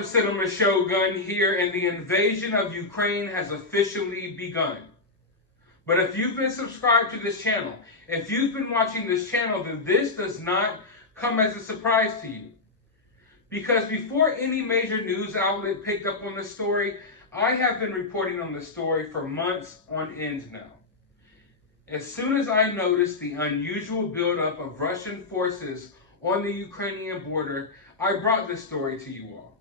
up? It's Cinnamon Shogun here, and the invasion of Ukraine has officially begun. But if you've been subscribed to this channel, if you've been watching this channel, then this does not come as a surprise to you. Because before any major news outlet picked up on this story, I have been reporting on the story for months on end now. As soon as I noticed the unusual buildup of Russian forces on the Ukrainian border, I brought this story to you all.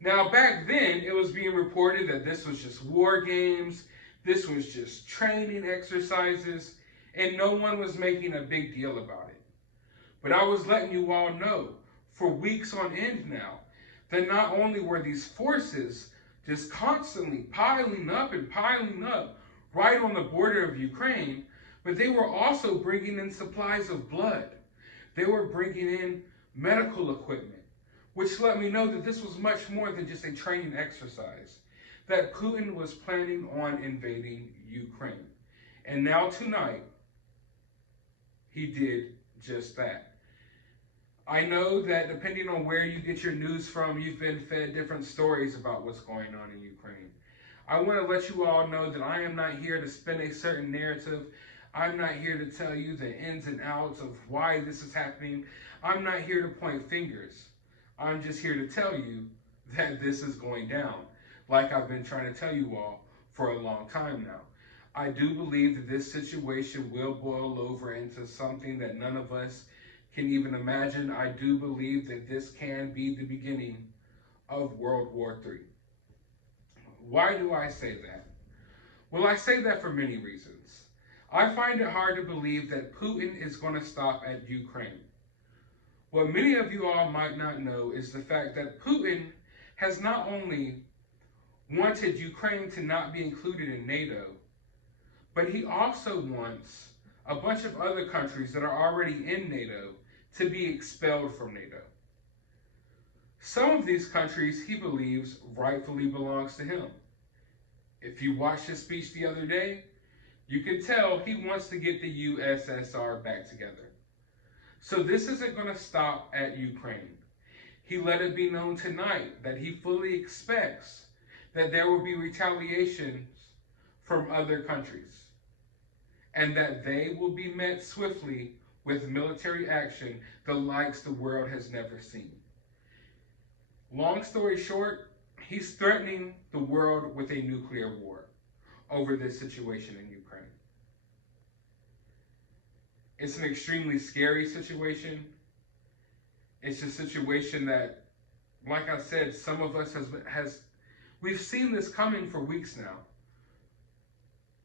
Now, back then, it was being reported that this was just war games, this was just training exercises, and no one was making a big deal about it. But I was letting you all know, for weeks on end now, that not only were these forces just constantly piling up right on the border of Ukraine, but they were also bringing in supplies of blood. They were bringing in medical equipment, which let me know that this was much more than just a training exercise, that Putin was planning on invading Ukraine. And now tonight, he did just that. I know that depending on where you get your news from, you've been fed different stories about what's going on in Ukraine. I want to let you all know that I am not here to spin a certain narrative. I'm not here to tell you the ins and outs of why this is happening. I'm not here to point fingers. I'm just here to tell you that this is going down, like I've been trying to tell you all for a long time now. I do believe that this situation will boil over into something that none of us can even imagine. I do believe that this can be the beginning of World War III. Why do I say that? Well, I say that for many reasons. I find it hard to believe that Putin is going to stop at Ukraine. What many of you all might not know is the fact that Putin has not only wanted Ukraine to not be included in NATO, but he also wants a bunch of other countries that are already in NATO to be expelled from NATO. Some of these countries he believes rightfully belongs to him. If you watched his speech the other day, you can tell he wants to get the USSR back together. So this isn't going to stop at Ukraine. He let it be known tonight that he fully expects that there will be retaliations from other countries, and that they will be met swiftly with military action the likes the world has never seen. Long story short, he's threatening the world with a nuclear war over this situation in Ukraine. It's an extremely scary situation. It's a situation that, like I said, some of us we've seen this coming for weeks now.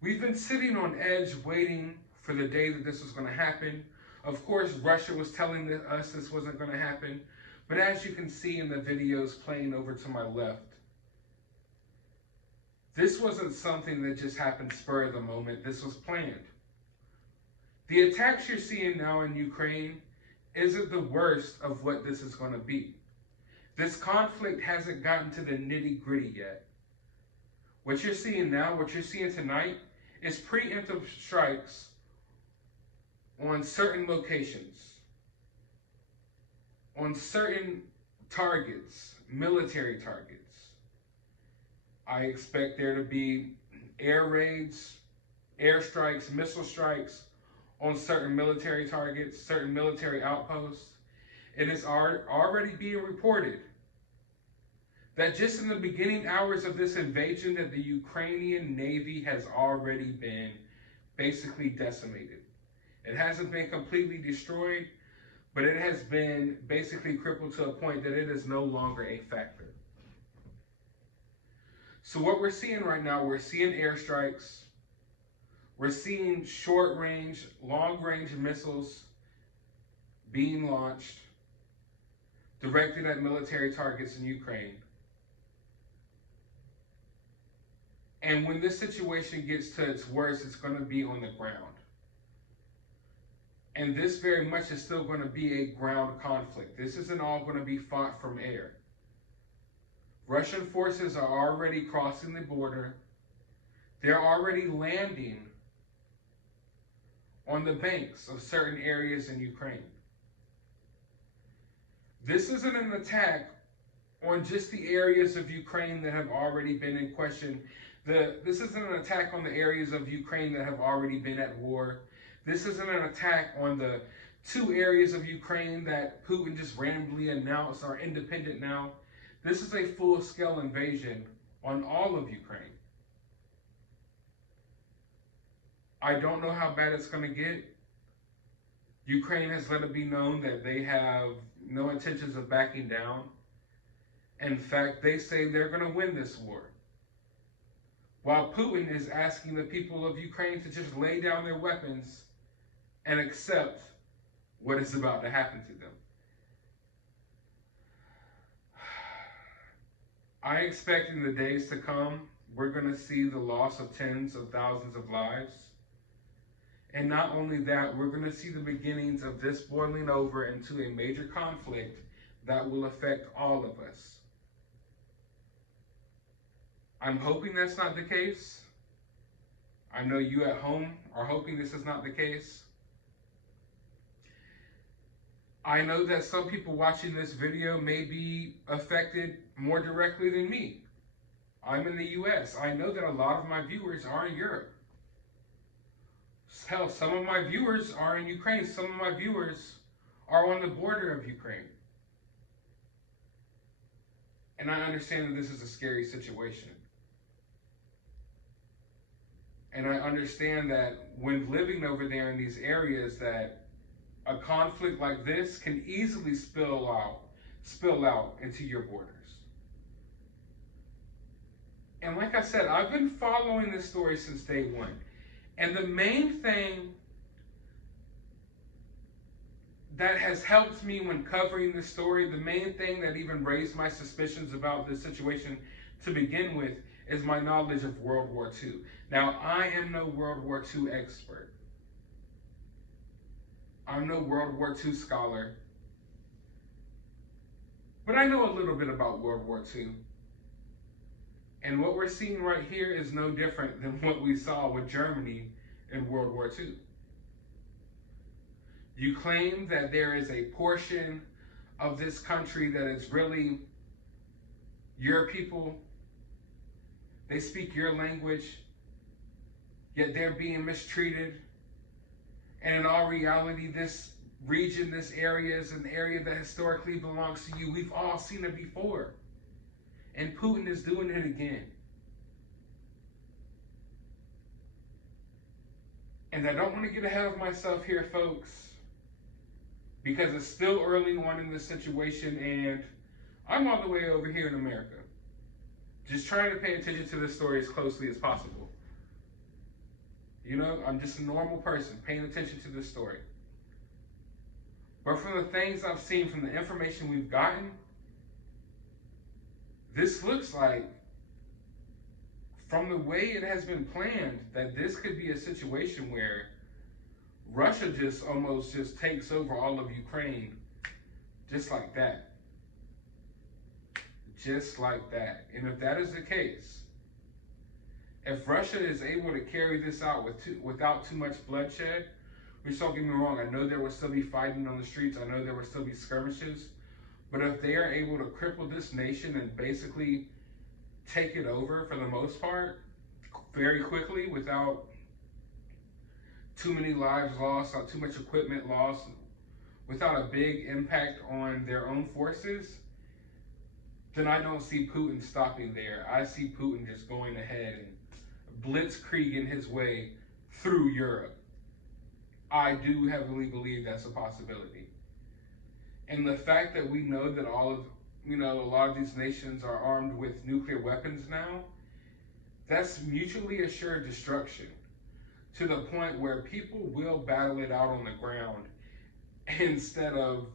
We've been sitting on edge waiting for the day that this was going to happen. Of course, Russia was telling us this wasn't going to happen. But as you can see in the videos playing over to my left, this wasn't something that just happened spur of the moment. This was planned. The attacks you're seeing now in Ukraine isn't the worst of what this is going to be. This conflict hasn't gotten to the nitty-gritty yet. What you're seeing now, what you're seeing tonight, is preemptive strikes on certain locations, on certain targets, military targets. I expect there to be air raids, airstrikes, missile strikes on certain military targets, certain military outposts. It is already being reported that just in the beginning hours of this invasion that the Ukrainian Navy has already been basically decimated. It hasn't been completely destroyed, but it has been basically crippled to a point that it is no longer a factor. So what we're seeing right now, we're seeing airstrikes, we're seeing short-range, long-range missiles being launched, directed at military targets in Ukraine. And when this situation gets to its worst, it's going to be on the ground. And this very much is still going to be a ground conflict. This isn't all going to be fought from air. Russian forces are already crossing the border. They're already landing on the banks of certain areas in Ukraine. This isn't an attack on just the areas of Ukraine that have already been in question. This isn't an attack on the areas of Ukraine that have already been at war. This isn't an attack on the 2 areas of Ukraine that Putin just randomly announced are independent now. This is a full-scale invasion on all of Ukraine. I don't know how bad it's going to get. Ukraine has let it be known that they have no intentions of backing down. In fact, they say they're going to win this war. While Putin is asking the people of Ukraine to just lay down their weapons and accept what is about to happen to them. I expect in the days to come, we're going to see the loss of tens of thousands of lives. And not only that, we're going to see the beginnings of this boiling over into a major conflict that will affect all of us. I'm hoping that's not the case. I know you at home are hoping this is not the case. I know that some people watching this video may be affected more directly than me. I'm in the US. I know that a lot of my viewers are in Europe. Hell, some of my viewers are in Ukraine. Some of my viewers are on the border of Ukraine. And I understand that this is a scary situation. And I understand that when living over there in these areas, that a conflict like this can easily spill out into your borders. And like I said, I've been following this story since day one. And the main thing that has helped me when covering this story, the main thing that even raised my suspicions about this situation to begin with, is my knowledge of World War II. Now, I am no World War II expert. I'm no World War II scholar. But I know a little bit about World War II. And what we're seeing right here is no different than what we saw with Germany in World War II. You claim that there is a portion of this country that is really your people. They speak your language, yet they're being mistreated. And in all reality, this region, this area is an area that historically belongs to you. We've all seen it before. And Putin is doing it again. And I don't want to get ahead of myself here, folks, because it's still early on in this situation, and I'm all the way over here in America, just trying to pay attention to this story as closely as possible. You know, I'm just a normal person paying attention to this story. But from the things I've seen, from the information we've gotten, this looks like, from the way it has been planned, that this could be a situation where Russia just almost just takes over all of Ukraine just like that. Just like that. And if that is the case, if Russia is able to carry this out without too much bloodshed, which, don't get me wrong, I know there will still be fighting on the streets, I know there will still be skirmishes, but if they are able to cripple this nation and basically take it over for the most part, very quickly, without too many lives lost, not too much equipment lost, without a big impact on their own forces, then I don't see Putin stopping there. I see Putin just going ahead and blitzkrieging his way through Europe. I do heavily believe that's a possibility. And the fact that we know that a lot of these nations are armed with nuclear weapons now, that's mutually assured destruction, to the point where people will battle it out on the ground instead of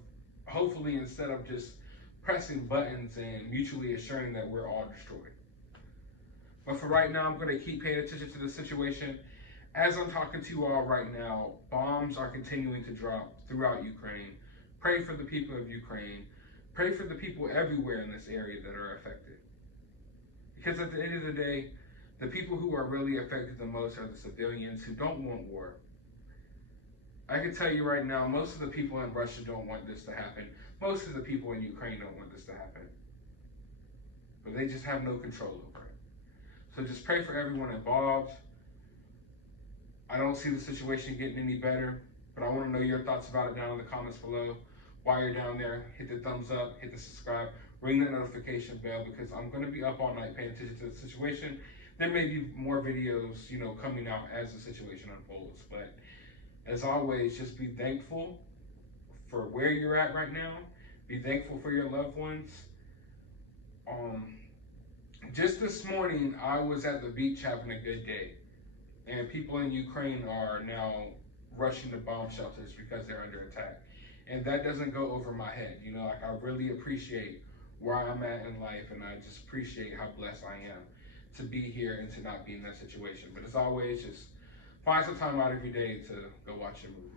just pressing buttons and mutually assuring that we're all destroyed. But for right now, I'm going to keep paying attention to the situation. As I'm talking to you all right now, bombs are continuing to drop throughout Ukraine. Pray for the people of Ukraine. Pray for the people everywhere in this area that are affected. Because at the end of the day, the people who are really affected the most are the civilians who don't want war. I can tell you right now, most of the people in Russia don't want this to happen. Most of the people in Ukraine don't want this to happen. but they just have no control over it. So just pray for everyone involved. I don't see the situation getting any better, but I want to know your thoughts about it down in the comments below. While you're down there, hit the thumbs up, hit the subscribe, ring the notification bell, because I'm going to be up all night paying attention to the situation. There may be more videos, coming out as the situation unfolds. But as always, just be thankful for where you're at right now. Be thankful for your loved ones. Just this morning, I was at the beach having a good day. And people in Ukraine are now rushing to bomb shelters because they're under attack. And that doesn't go over my head. I really appreciate where I'm at in life, and I just appreciate how blessed I am to be here and to not be in that situation. But as always, just find some time out of your day to go watch a movie.